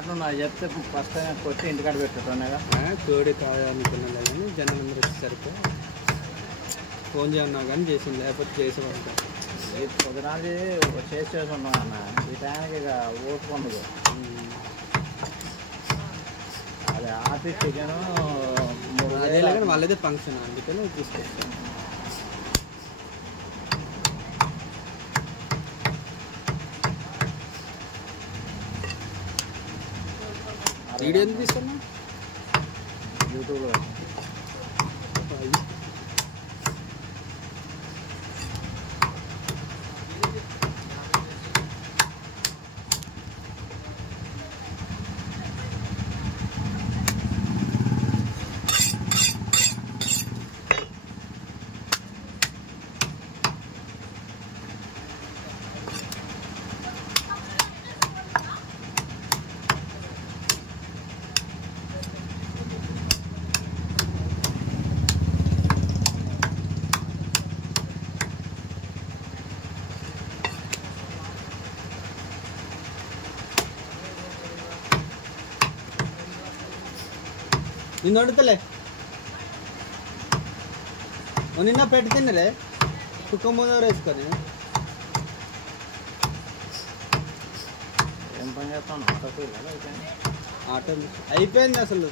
అట్లా నాకు చెప్తే ఫస్ట్ కొట్టి ఇంటికాడ పెట్టుకున్నాగా. కోడి కావాలనుకున్నా కానీ జనాలు అందరూ వచ్చేసరికి ఫోన్ చేయన్నా కానీ చేసింది, లేకపోతే చేసేవాళ్ళు. పొద్దునాది చేసి ఉన్నాం అన్న, ఈ టైంకి ఇక ఓపిక ఉండదు. అది ఆఫీస్ చికెను అదే కానీ వాళ్ళదే ఫంక్షన్, అందుకని తీసుకొచ్చాను. వీడియో ఎందుకు తీసుకున్నా? యూట్యూబ్లో నిన్ను వండుతలే, నిన్న పెట్టి తిన్నరే కుక్క ముందు వేసుకొని. ఏం పని చేస్తాను? ఆటో మిషన్ అయిపోయింది అసలు.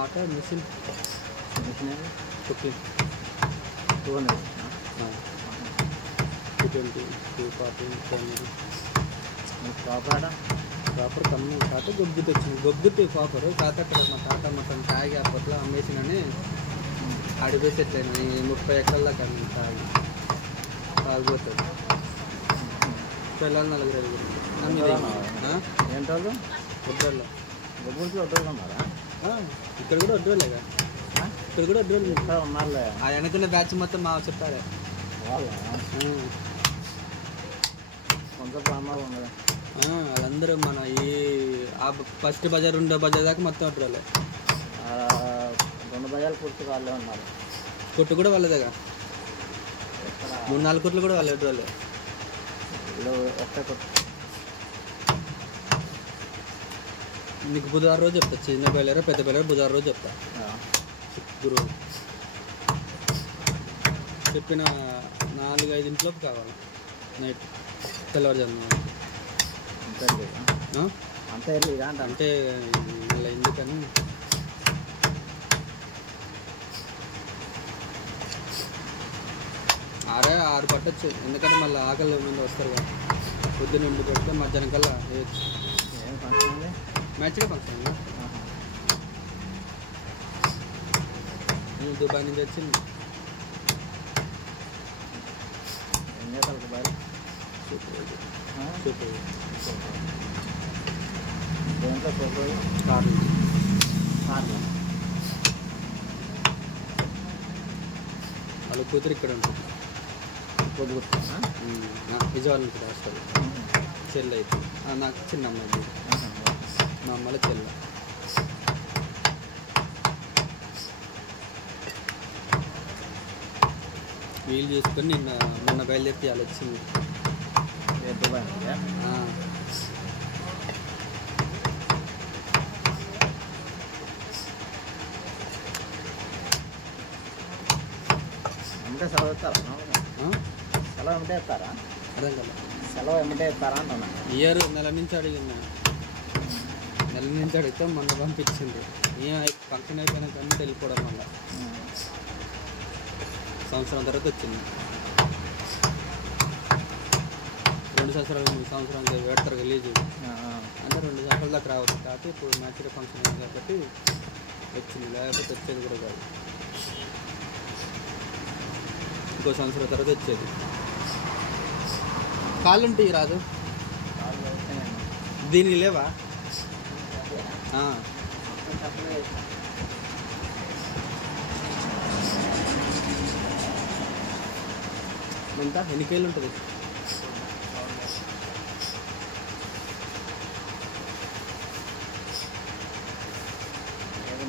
ఆటో మిషన్ కుకింగ్ 220 240 ప్రాపర్ కమ్మి కాక గొబ్బుతి వచ్చింది. గొబ్బుతి ప్రాపర్ కాక అక్కడ మా తాత మొత్తం తాగి అప్పట్లో అమ్మేసినని అడిపేసి ఎట్లయినా ఈ 30 ఎకరాల కన్నా తాగిపోతుంది. పిల్లలు 4 ఏంటో వడ్రోళ్ళు గొబ్బులకి వడ్డుకున్నారా? ఇక్కడ కూడా వడ్రోళ్ళేగా, ఇక్కడ కూడా వడ్రోళ్ళు ఉన్నారులే. ఆ వెనకున్న బ్యాచ్ మొత్తం మా చెప్పారే వాళ్ళ కొంత ప్రాణాలు ఉన్నాయి. వాళ్ళందరూ మన ఈ ఫస్ట్ బజార్ 2వ బజార్ దాకా మొత్తం వడ్రోళ్ళే. 2 బజార్లు పూర్తి వాళ్ళే ఉన్నారు. కొట్టు కూడా వాళ్ళదేగా, 3-4 కొట్లు కూడా వాళ్ళే వడ్రోళ్ళే. ఒకే కొట్టు. నీకు బుధవారం రోజు చెప్తా, చిన్న బయలుదేరా పెద్ద బయలుదేరా బుధవారం రోజు చెప్తా. గురువు చెప్పిన 4-5 కావాలి నైట్ తెల్లవారుజాము. అంతే అంటే మళ్ళీ ఎందుకని ఆరే 6 పట్టచ్చు, ఎందుకంటే మళ్ళీ ఆకలి ముందు వస్తారు కదా. పొద్దున్న 2 పెడితే మధ్యాహ్నం కల్లా వేయచ్చు. మ్యాచ్గా ఫంక్షన్ దుబాయ్ నుంచి వచ్చింది. వాళ్ళ కూతురు ఇక్కడ ఉంటుంది, విజయవాడ ఉంటుంది హాస్టల్. చెల్లి అయితే నాకు చిన్న అమ్మాయి, మా అమ్మల చెల్ల. వీలు చేసుకొని మొన్న బయలుదేరి వాళ్ళు వచ్చింది. అంటే సెలవు ఇస్తారా? సెలవు ఏమిటే ఇస్తారా? అర్థం కదా, సెలవు ఏమిటే ఇస్తారా అంటున్నా. ఇయర్ నెల నుంచి అడిగినా, నెల నుంచి అడిగితే మొన్న పంపించింది. ఫంక్షన్ అయిపోయినాక అన్నీ వెళ్ళిపోవడం వల్ల సంవత్సరం తర్వాత వచ్చింది. 2 సంవత్సరాలు 3 సంవత్సరాలు పెడతారు రిలీజ్ అంటే 2 సంవత్సరాల దాకా రావచ్చు. కాబట్టి ఇప్పుడు మ్యాచ్గా ఫంక్షన్ అయింది కాబట్టి వచ్చింది, లేకపోతే వచ్చేది కూడా కాదు. ఇంకో సంవత్సరం తర్వాత వచ్చేది. కాళ్ళు ఉంటాయి రాదు, దీనికి లేవా? ఎంత ఎన్ని కేళ్ళు ఉంటుంది?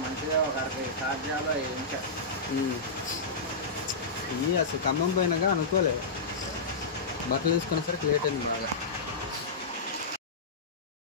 మంచిగా ఒక 60 సాధ్యాలు ఇవి అసలు ఖమ్మం పోయినాగా అనుకోలేదు. బట్టలు తీసుకునేసరికి లేట్ అయింది బాగా.